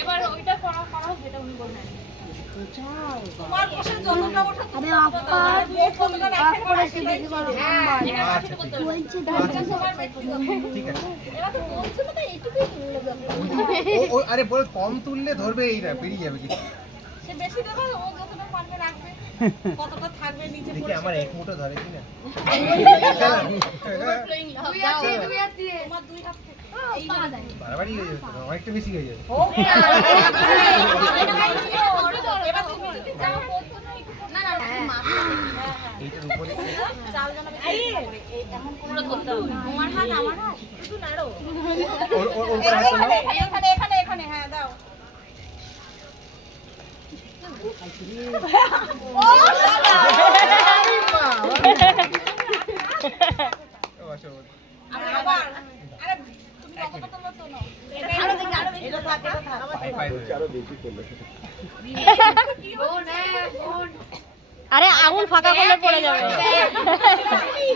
এবার ওইটা করা যেটা উনি বললেন তোমার বসে যতটা ওঠা তুমি কতটা রাখতে পারো সেটাই করো। বলছে তোমার ব্যক্তিগত ঠিক আছে। এরা তো বলছে না এইটুকুই তুললে আরে বল কম তুললে ধরবে এই না বেরিয়ে যাবে কিছু। সে বেশি দেবে ও যতটা পারবে রাখবে কতটা থাকবে নিচে পড়ে। দেখি আমার এক মুঠো ধরে কিনা। তোমার দুই হাত থেকে এই বারবারই হয়ে যাবে অনেকটা বেশি হয়ে যাবে। এবার তুমি যদি যাও বলতো না না এইটার উপরে চাল জানাবে এই এমন করে ধরতে হবে তোমার হাত আমার হাত শুধু নাড়ো ওর হাত নাও। এখানে এখানে এখানে হ্যাঁ দাও ও দাদা আবার আরে তুমি কতটা তোমরা শোনো আরো দেখি এটা থাক আরো বেশি করলে বোন বোন আরে আঙুল ফাঁকা করলে পড়ে যাবে।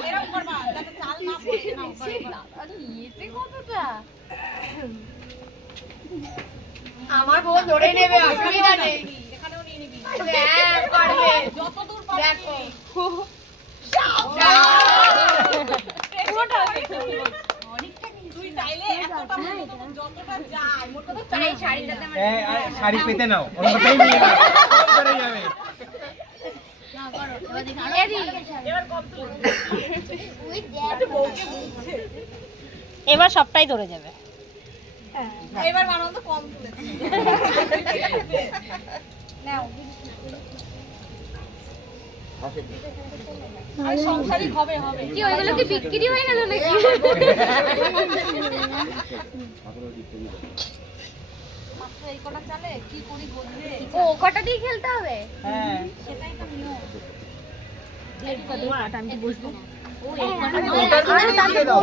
এরকম করবা যাতে চাল না পড়ে না আরে এতে কতটা আমার বউ ধরে নেবে অসুবিধা নেই এখানেও নিয়ে নিবি হ্যাঁ পারবে যত দূর পারবি পুরোটা তুই চাইলে এতটা যতটা যায় মোটটা তো চাই শাড়িটাতে আমার শাড়ি পেতে নাও ওটাই নিয়ে নাও করে যাবে। এবার কম তুল একটু বউকে বুঝছে এবার সবটাই ধরে যাবে। এবার মানব তো কম তুলেছে নাও আরে সংসারই হবে হবে কি ওইগুলো কি বিক্রি হয়ে গেল নাকি মাত্র এই কটা চালে কি করি বলবে ও কটা দিয়ে খেলতে হবে হ্যাঁ সেটাই তো নিয়ম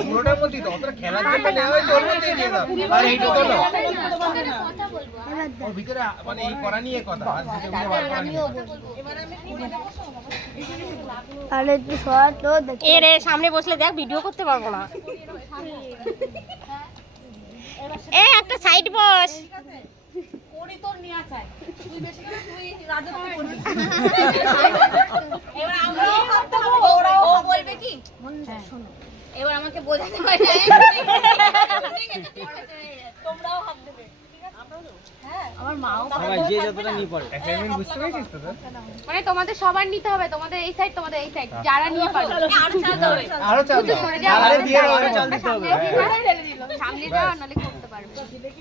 পুরোটার মধ্যেই দাও ওটা খেলার জন্য নেওয়া হয়েছে ওর মধ্যেই দিয়ে দাও আর এইটা তো নাও কথা বলবো ওর ভিতরে মানে এই করা নিয়ে কথা আর যেগুলো বার করা নিয়ে এবার আমি করে দেবো তাহলে একটু শর্ট তো দেখি এ রে সামনে বসলে দেখ ভিডিও করতে পারবো না। এ একটা সাইড বস। ঠিক আছে ওরই তোর নিয়া চাই তুই বেশি করে তুই রাজত্ব করবি এবার আমরাও হাত দেবো ওরাও বলবে কি এবার আমাকে বোঝাতে হবে তোমরাও হাত দেবে ঠিক আছে হ্যাঁ আমার মাও সবাই যে যতটা নিয়ে পড়ে অ্যাসাইনমেন্ট বুঝতে পেরেছিস তো মানে তোমাদের সবার নিতে হবে তোমাদের এই সাইড তোমাদের এই সাইড যারা নিয়ে পারবে আরো চাল দাও আরো চাল দাও সরে যাও। আরে দিয়ে দাও আরো চাল দিতে হবে সামনে যাও নালে করতে পারবে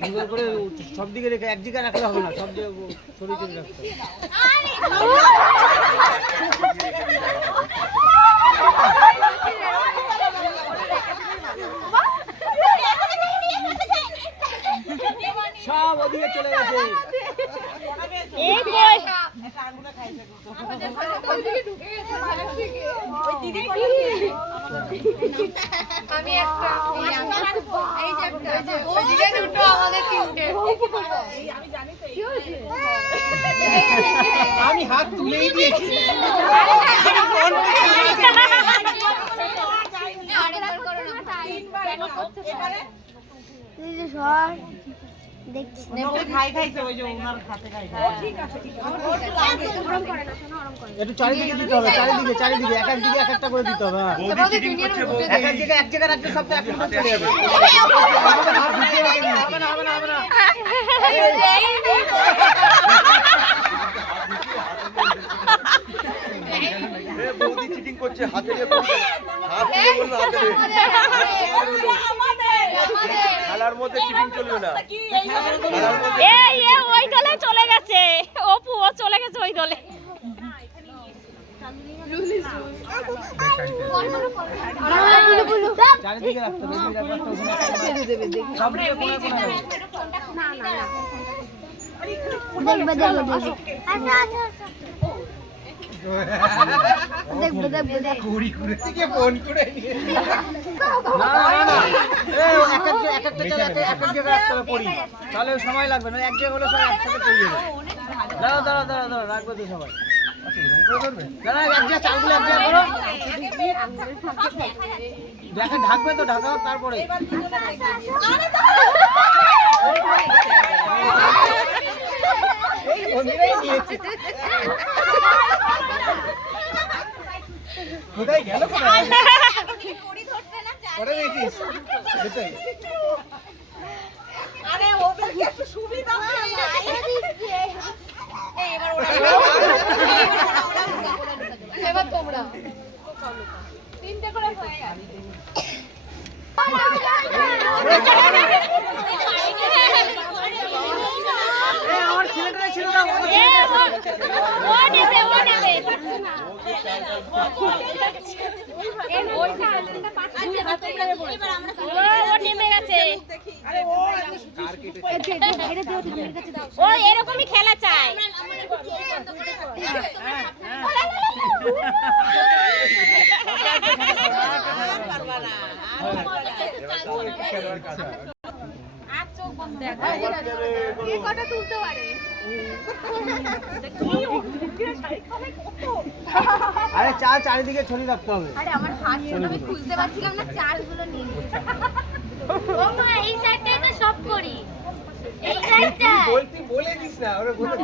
সুন্দর করে সব দিকে রেখে এক জায়গায় রাখলে হবে না সব জায়গায় ছড়িয়ে ছড়িয়ে রাখতে হবে। সব ওদিকে চলে গেছে এই কই আমি একটা এই যে একটা ওইদিকে দুটো আমাদের তিনটে আমি জানি তো আমি হাত তুলেই দিয়েছি আরেকবার করো না এবারে এই যে শর্ট দেখছি ও ঠিক আছে ঠিক আছে একটু চারিদিকে দিতে হবে চারিদিকে চারিদিকে এক এক দিকে এক একটা করে দিতে হবে হ্যাঁ। এক এক জায়গায় এক জায়গায় রাখলে সব তো এক মিনিট চলে যাবে হবে না হবে না হবে না বৌদি চিটিং করছে হাতে নিয়ে বলছে হাতে নিয়ে বললো হাতে খেলার মধ্যে চিটিং চলবে না খেলার মধ্যে এই ওই দলে চলে গেছে অপু ও চলে গেছে ওই দলে। চারিদিকে রাখতে হবে সব দিকে কোণে কোণে দেখবে দেখবে দেখবে আচ্ছা আচ্ছা আচ্ছা দেখবো দেখবো দেখ কুড়ি কুড়ি থেকে ফোন করে নিয়ে না এই এক একটা চলে এক জায়গায় একটা পড়ি তাহলে সময় লাগবে না এক জায়গায় হলে সব একসাথে চলে যাবে দাঁড়া রাখবো তো সবাই আচ্ছা এরকম করে ধরবে দাঁড়া এক জায়গা চালগুলো এক জায়গা করো দেখে ঢাকবে তো ঢাকাও তারপরে বন্ধুরাই নিয়েছে কোথায় গেল কোথায় করে দিয়েছিস সেটাই আরে ওদেরকে একটু সুবিধা হয় না এবার তোমরা তিনটে করে হয়ে গেছে আমার ছেলেটা ছিল না ও নেবে ও নেমে গেছে ও এরকমই খেলা চায় কটা তুলতে পারে আরে চারিদিকে ছড়িয়ে রাখতে হবে আরে আমার হাত ছোট আমি খুলতে পারছিলাম না চারগুলো নিয়ে ও মা এই সাইডটাই তো সব করি এই সাইডটা বলতি বলে দিস না ওরা বলে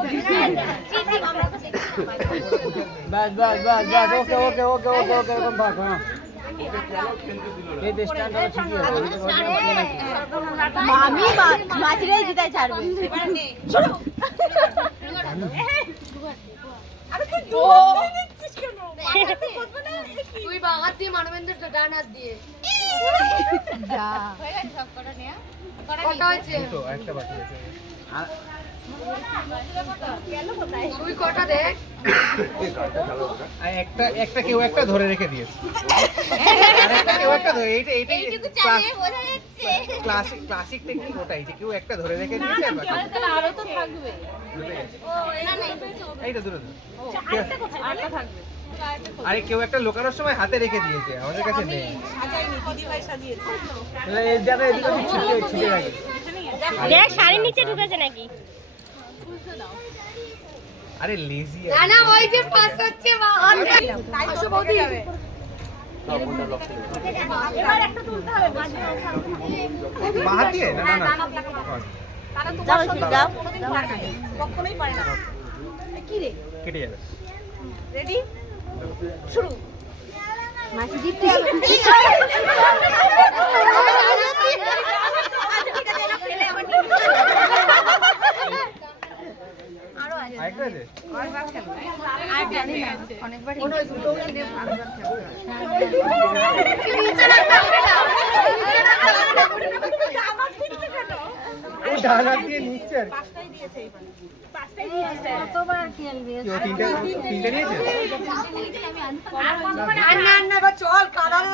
বাস ওকে এরকম ভাগ হ্যাঁ এই স্ট্যান্ডটা ঠিক আছে আমি মাঝিরাই জিতাই ছাড়বে এবার নে শুরু আরে তুই দৌড় দিচ্ছিস কেন তুই বাঁ হাত দিয়ে মানবেন্দ্র ডান হাত দিয়ে যা হয়ে গেছে সব কটা নেয়া কটা হয়েছে তো একটা বাকি আছে তুই কটা দেখ আর একটা কেউ একটা ধরে রেখে দিয়েছে আর একটা কেউ একটা ধরে এইটাই বোঝা যাচ্ছে ক্লাসিক টেকনিক ওটাই যে কেউ একটা ধরে রেখে দিয়েছে আর বাকি তাহলে আরো তো থাকবে এইটা দূরে আরে কেউ একটা লোকানোর সময় হাতে রেখে দিয়েছে আমাদের কাছে নেই এই জায়গায় এদিকে ছিটে রাখে দেখ শাড়ির নিচে ঢুকেছে নাকি আরে লেজি না না ওই যে পাস হচ্ছে আসো বৌদি এবার একটা তুলতে হবে বাহাত দিয়ে না তারা তোমার সঙ্গে কোনোদিন পারে না কখনোই পারে না কি রে কেটে যাবে রেডি শুরু মাছি জিততে হবে আরেকটা আছে আর জানি না অনেকবার ও ডান হাত দিয়ে নিচ্ছে আর কতবার খেলবে কি ও তিনটে নিয়েছে আর না এবার চল কাদার